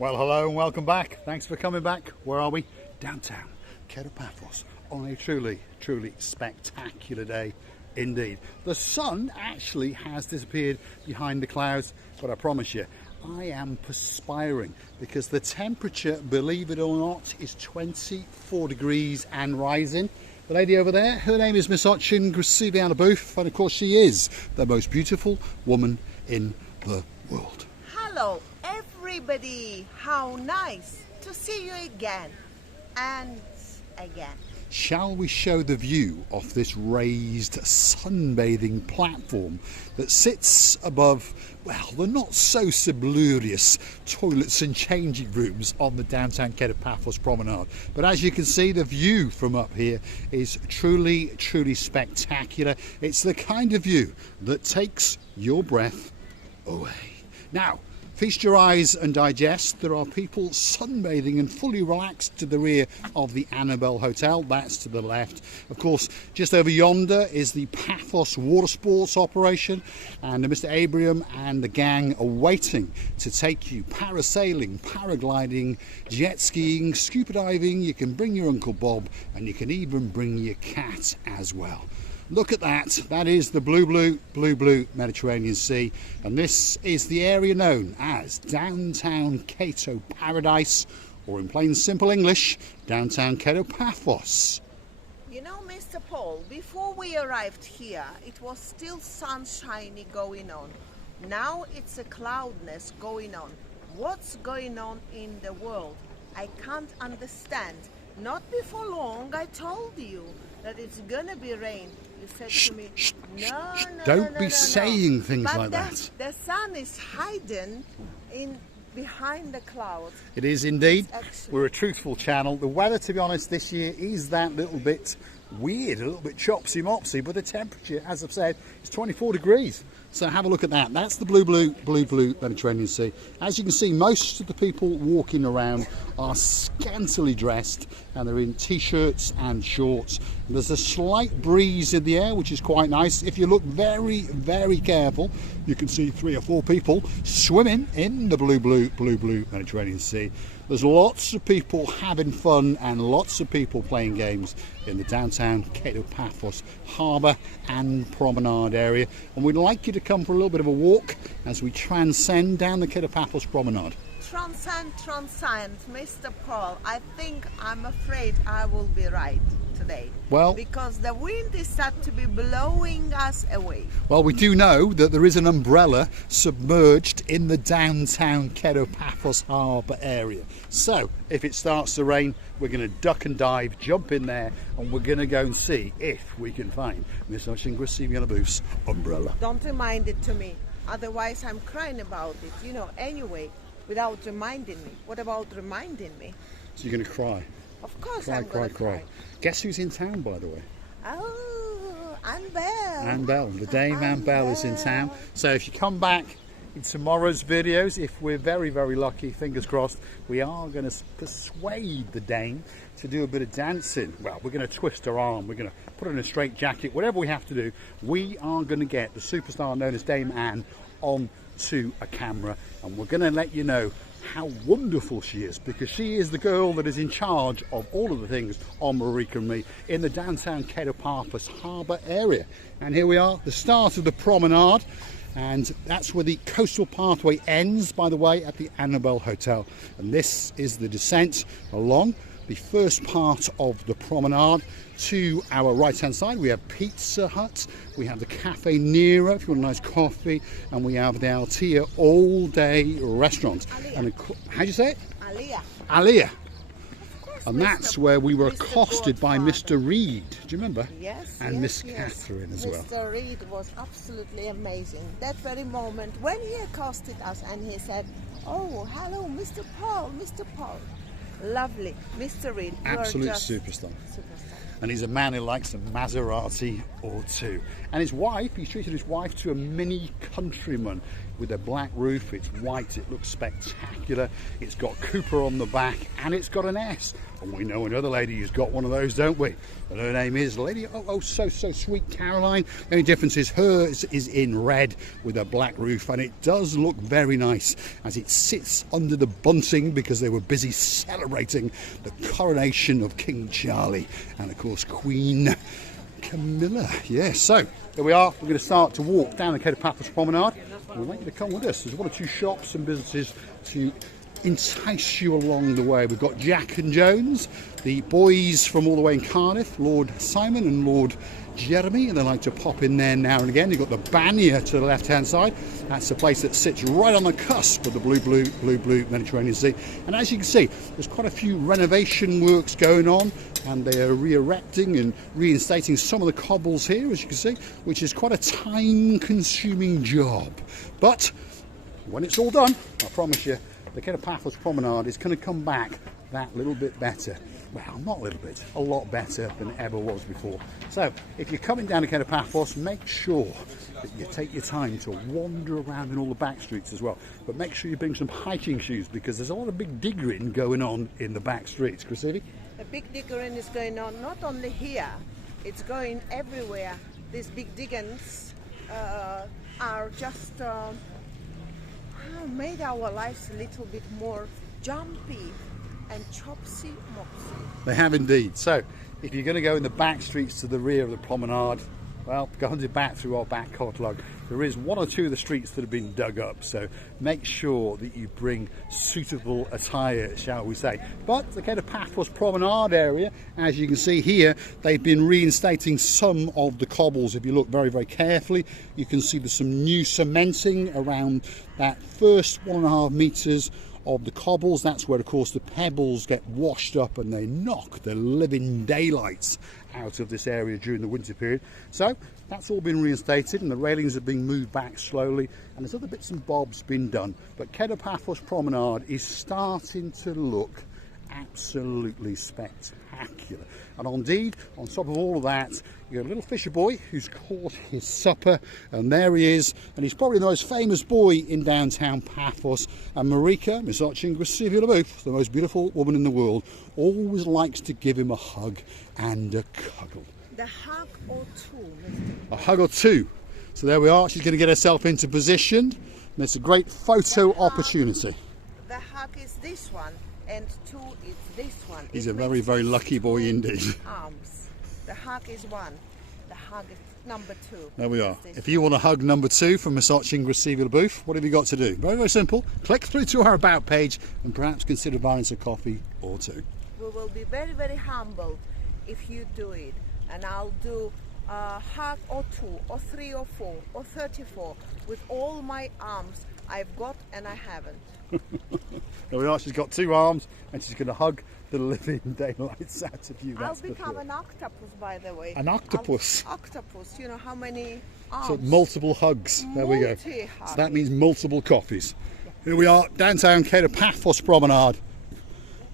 Well, hello and welcome back. Thanks for coming back. Where are we? Downtown Kato Paphos on a truly spectacular day indeed. The sun actually has disappeared behind the clouds, but I promise you, I am perspiring because the temperature, believe it or not, is 24 degrees and rising. The lady over there, her name is Miss Ochin Grasiviana-Booth, and of course she is the most beautiful woman in the world. Hello everybody, how nice to see you again and again. Shall we show the view of this raised sunbathing platform that sits above, well, the not so sublurious toilets and changing rooms on the downtown Kato Paphos Promenade. But as you can see, the view from up here is truly spectacular. It's the kind of view that takes your breath away. Now, feast your eyes and digest. There are people sunbathing and fully relaxed to the rear of the Annabelle Hotel. That's to the left. Of course, just over yonder is the Paphos water sports operation, and Mr. Abraham and the gang are waiting to take you parasailing, paragliding, jet skiing, scuba diving. You can bring your Uncle Bob, and you can even bring your cat as well. Look at that. That is the blue Mediterranean Sea, and this is the area known as Downtown Kato Paradise, or in plain simple English, Downtown Kato Paphos. You know, Mr. Paul, before we arrived here, it was still sunshiny going on. Now it's a cloudness going on. What's going on in the world? I can't understand. Not before long, I told you that it's gonna be rain. You said to me, no, don't be saying things but like that. The sun is hiding behind the clouds. It is indeed. We're a truthful channel. The weather, to be honest, this year is that little bit weird, a little bit chopsy-mopsy, but the temperature, as I've said, is 24 degrees. So have a look at that. That's the blue Mediterranean Sea. As you can see, most of the people walking around are scantily dressed, and they're in t-shirts and shorts. And there's a slight breeze in the air, which is quite nice. If you look very careful, you can see 3 or 4 people swimming in the blue Mediterranean Sea. There's lots of people having fun and lots of people playing games in the downtown Kato Paphos harbour and promenade area, and we'd like you to come for a little bit of a walk as we transcend down the Kato Paphos Promenade. Transcend, Mr. Paul. I'm afraid I will be right today. Well, because the wind is said to be blowing us away. Well, we do know that there is an umbrella submerged in the downtown Kato Paphos harbour area. So if it starts to rain, we're going to duck and dive, jump in there, and we're going to go and see if we can find Miss Ochin Grasiviana-Booth's umbrella. Don't remind it to me, otherwise I'm crying about it. You know, anyway, without reminding me. What about reminding me? So you're going to cry? Of course I'm going to cry. Guess who's in town, by the way? Oh, Annabelle. Annabelle. The Dame Annabelle is in town. So if you come back in tomorrow's videos, if we're very lucky, fingers crossed, we are going to persuade the Dame to do a bit of dancing. Well, we're going to twist her arm, we're going to put her in a straight jacket, whatever we have to do. We are going to get the superstar known as Dame Anne onto a camera, and we're going to let you know how wonderful she is, because she is the girl that is in charge of all of the things on Marika and me in the downtown Kato Paphos harbour area. And here we are, the start of the promenade, and that's where the coastal pathway ends, by the way, at the Annabelle Hotel. And this is the descent along the first part of the promenade. To our right hand side we have Pizza Hut, we have the Cafe Nero if you want a nice coffee, and we have the Altea all day restaurant. Aliyah. And how do you say it? Aliyah. And that's where we were accosted by Mr. Reed. Do you remember? Yes. And Miss Catherine as well. Mr. Reed was absolutely amazing. That very moment when he accosted us and he said, "Oh, hello, Mr. Paul, Mr. Paul." Lovely. Mr. Reed, absolute you are just superstar. And he's a man who likes a Maserati or two. And his wife, he's treated his wife to a Mini Countryman with a black roof. It's white, it looks spectacular. It's got Cooper on the back, and it's got an S And we know another lady who's got one of those, don't we? And her name is Lady so sweet Caroline. The only difference is hers is in red with a black roof, and it does look very nice as it sits under the bunting because they were busy celebrating the coronation of King Charlie and of course Queen Camilla. Yes, so there we are. We're going to start to walk down the Kato Paphos Promenade. We'll want you to come with us. There's one or two shops and businesses to entice you along the way. We've got Jack and Jones, the boys from all the way in Cardiff, Lord Simon and Lord Jeremy, and they like to pop in there now and again. You've got the Banya to the left hand side. That's the place that sits right on the cusp of the blue Mediterranean Sea. And as you can see, there's quite a few renovation works going on, and they are re-erecting and reinstating some of the cobbles here, as you can see, which is quite a time consuming job. But when it's all done, I promise you, the Kato Paphos Promenade is going to come back that little bit better. Well, not a little bit, a lot better than it ever was before. So, if you're coming down to Kato Paphos, make sure that you take your time to wander around in all the back streets as well. But make sure you bring some hiking shoes because there's a lot of big diggering going on in the back streets. Chrissy? The big diggering is going on not only here, it's going everywhere. These big diggings are just made our lives a little bit more jumpy and chopsy-mopsy. They have indeed. So, if you're going to go in the back streets to the rear of the promenade, well, go back through our back catalogue. There is one or two of the streets that have been dug up, so make sure that you bring suitable attire, shall we say. But the Kato Paphos Promenade area, as you can see here, they've been reinstating some of the cobbles. If you look very, very carefully, you can see there's some new cementing around that first 1.5 metres of the cobbles. That's where, of course, the pebbles get washed up and they knock the living daylights out of this area during the winter period. So that's all been reinstated and the railings are being moved back slowly, and there's other bits and bobs been done. But Kato Paphos Promenade is starting to look absolutely spectacular. And indeed, on top of all of that, you've got a little fisher boy who's caught his supper, and there he is, and he's probably the most famous boy in downtown Paphos. And Marika Misochin-Gracivia-Labouth, the most beautiful woman in the world, always likes to give him a hug and a cuddle. The hug or two, Mr. A hug or two. So there we are, she's going to get herself into position, and it's a great photo opportunity. The hug is this one, and two is this one. He's a very, very lucky boy indeed. Arms. The hug is one. The hug is number two. There we are. If you want to hug number two from Misochin-Gracivia-Labouth, what have you got to do? Very, very simple. Click through to our About page and perhaps consider buying us a coffee or two. We will be very, very humble if you do it. And I'll do a hug or two, or three or four, or 34 with all my arms I've got and I haven't. There we are, she's got two arms and she's going to hug the living daylights out of you. I'll become an octopus, by the way. An octopus? Octopus, you know how many arms? So multiple hugs, there we go. Multi-hugs. So that means multiple coffees. Here we are, downtown Kato Paphos Promenade.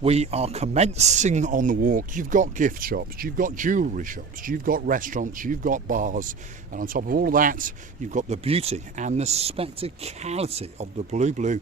We are commencing on the walk. You've got gift shops, you've got jewellery shops, you've got restaurants, you've got bars, and on top of all of that, you've got the beauty and the spectacality of the blue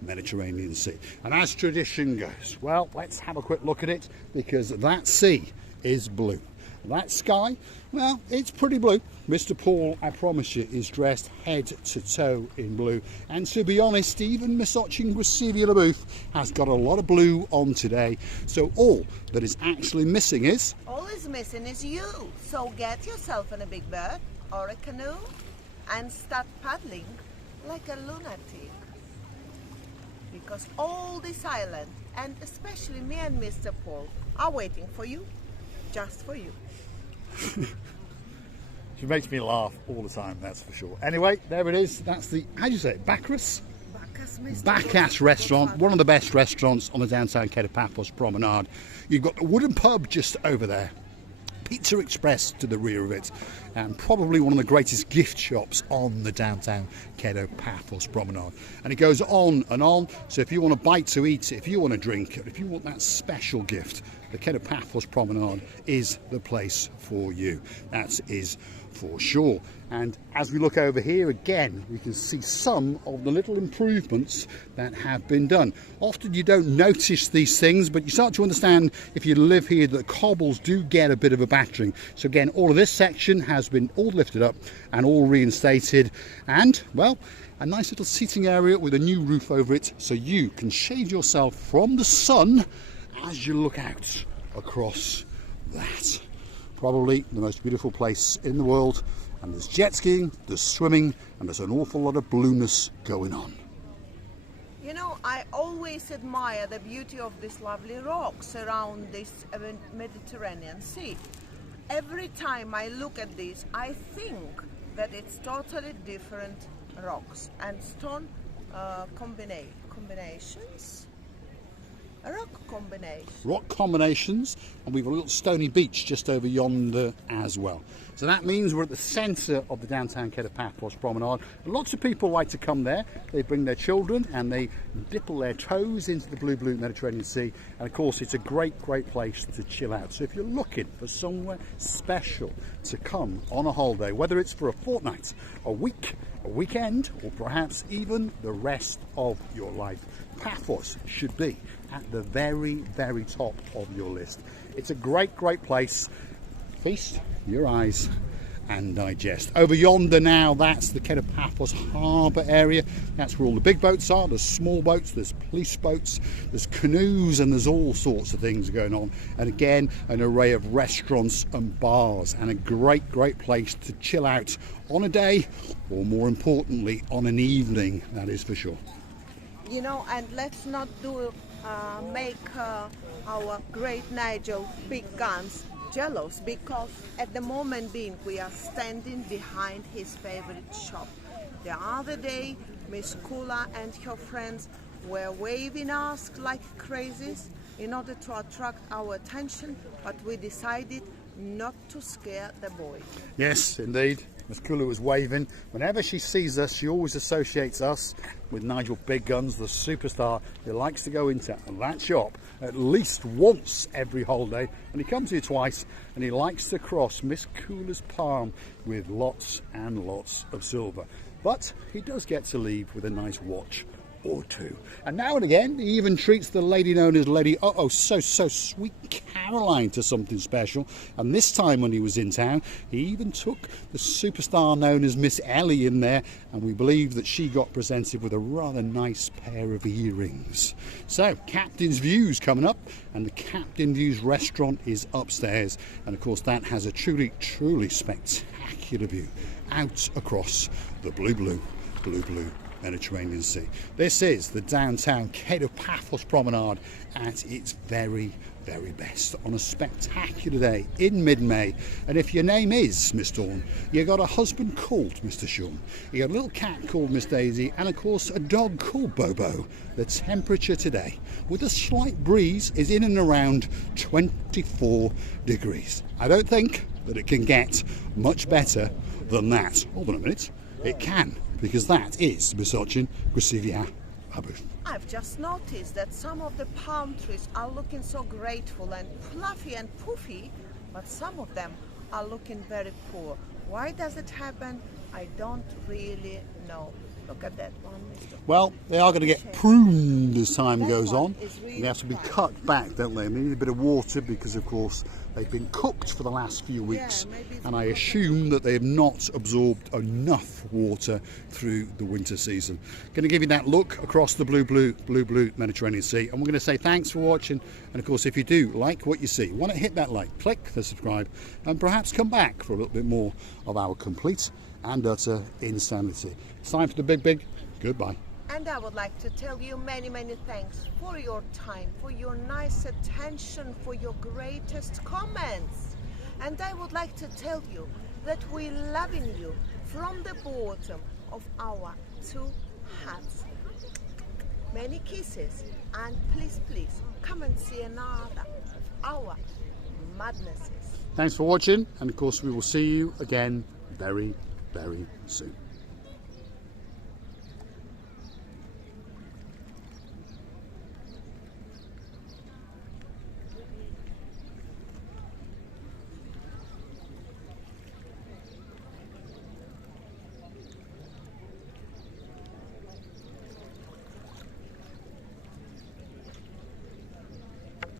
Mediterranean Sea. And as tradition goes, well, let's have a quick look at it, because that sea is blue. That sky, well, it's pretty blue. Mr. Paul, I promise you, is dressed head to toe in blue. And to be honest, even Misochin-Gracivia-Labouth has got a lot of blue on today. So all that is actually missing is... All is missing is you. So get yourself in a big boat or a canoe and start paddling like a lunatic. Because all this island, and especially me and Mr. Paul, are waiting for you, just for you. She makes me laugh all the time, that's for sure. Anyway, there it is. That's the, how do you say it, Bacchus? Bacchus restaurant, one of the best restaurants on the downtown Kato Paphos Promenade. You've got the wooden pub just over there, Pizza Express to the rear of it, and probably one of the greatest gift shops on the downtown Kato Paphos Promenade. And it goes on and on, so if you want a bite to eat, if you want a drink, if you want that special gift, the Paphos Promenade is the place for you. That is for sure. And as we look over here again, we can see some of the little improvements that have been done. Often you don't notice these things, but you start to understand if you live here that cobbles do get a bit of a battering. So again, all of this section has been all lifted up and all reinstated, and well, a nice little seating area with a new roof over it, so you can shade yourself from the sun as you look out across that. Probably the most beautiful place in the world, and there's jet skiing, there's swimming, and there's an awful lot of blueness going on. You know, I always admire the beauty of these lovely rocks around this Mediterranean Sea. Every time I look at this, I think that it's totally different rocks and stone combinations. Rock combinations, and we've got a little stony beach just over yonder as well. So that means we're at the centre of the downtown Paphos Promenade. Lots of people like to come there. They bring their children and they dipple their toes into the blue Mediterranean Sea, and of course it's a great place to chill out. So if you're looking for somewhere special to come on a holiday, whether it's for a fortnight, a week, a weekend, or perhaps even the rest of your life, Paphos should be at the very top of your list. It's a great place. Feast your eyes and digest. Over yonder now, that's the Paphos harbour area. That's where all the big boats are. There's small boats, there's police boats, there's canoes, and there's all sorts of things going on. And again, an array of restaurants and bars, and a great place to chill out on a day, or more importantly, on an evening, that is for sure. You know, and let's not make our great Nigel big guns jealous, because at the moment being we are standing behind his favorite shop. The other day Miss Kula and her friends were waving us like crazies in order to attract our attention, but we decided not to scare the boy. Yes, indeed. Miss Kula was waving. Whenever she sees us, she always associates us with Nigel Big Guns, the superstar who likes to go into that shop at least once every holiday, and he comes here twice, and he likes to cross Miss Kula's palm with lots and lots of silver. But he does get to leave with a nice watch or two. And now and again, he even treats the lady known as Lady so Sweet Caroline to something special. And this time when he was in town, he even took the superstar known as Miss Ellie in there, and we believe that she got presented with a rather nice pair of earrings. So Captain's View's coming up, and the Captain View's restaurant is upstairs, and of course that has a truly spectacular view out across the blue Mediterranean Sea. This is the downtown Paphos Promenade at its very best on a spectacular day in mid-May. And if your name is Miss Dawn, you got a husband called Mr. Sean, you got a little cat called Miss Daisy, and of course a dog called Bobo. The temperature today, with a slight breeze, is in and around 24 degrees. I don't think that it can get much better than that. Hold on a minute, it can, because that is Misochin Grisivia Abu. I've just noticed that some of the palm trees are looking so grateful and fluffy and poofy, but some of them are looking very poor. Why does it happen? I don't really know. Look at that one, Mr. Well, they are going to get pruned as time goes on. Really They have to be cut back, don't they? And they need a bit of water because, of course, they've been cooked for the last few weeks. And I assume that they have not absorbed enough water through the winter season. Going to give you that look across the blue Mediterranean Sea. And we're going to say thanks for watching. And, of course, if you do like what you see, want to hit that like, click the subscribe, and perhaps come back for a little bit more of our complete and utter insanity. It's time for the big goodbye. And I would like to tell you many thanks for your time, for your nice attention, for your greatest comments. And I would like to tell you that we're loving you from the bottom of our two hearts. Many kisses, and please come and see another of our madnesses. Thanks for watching, and of course we will see you again very soon.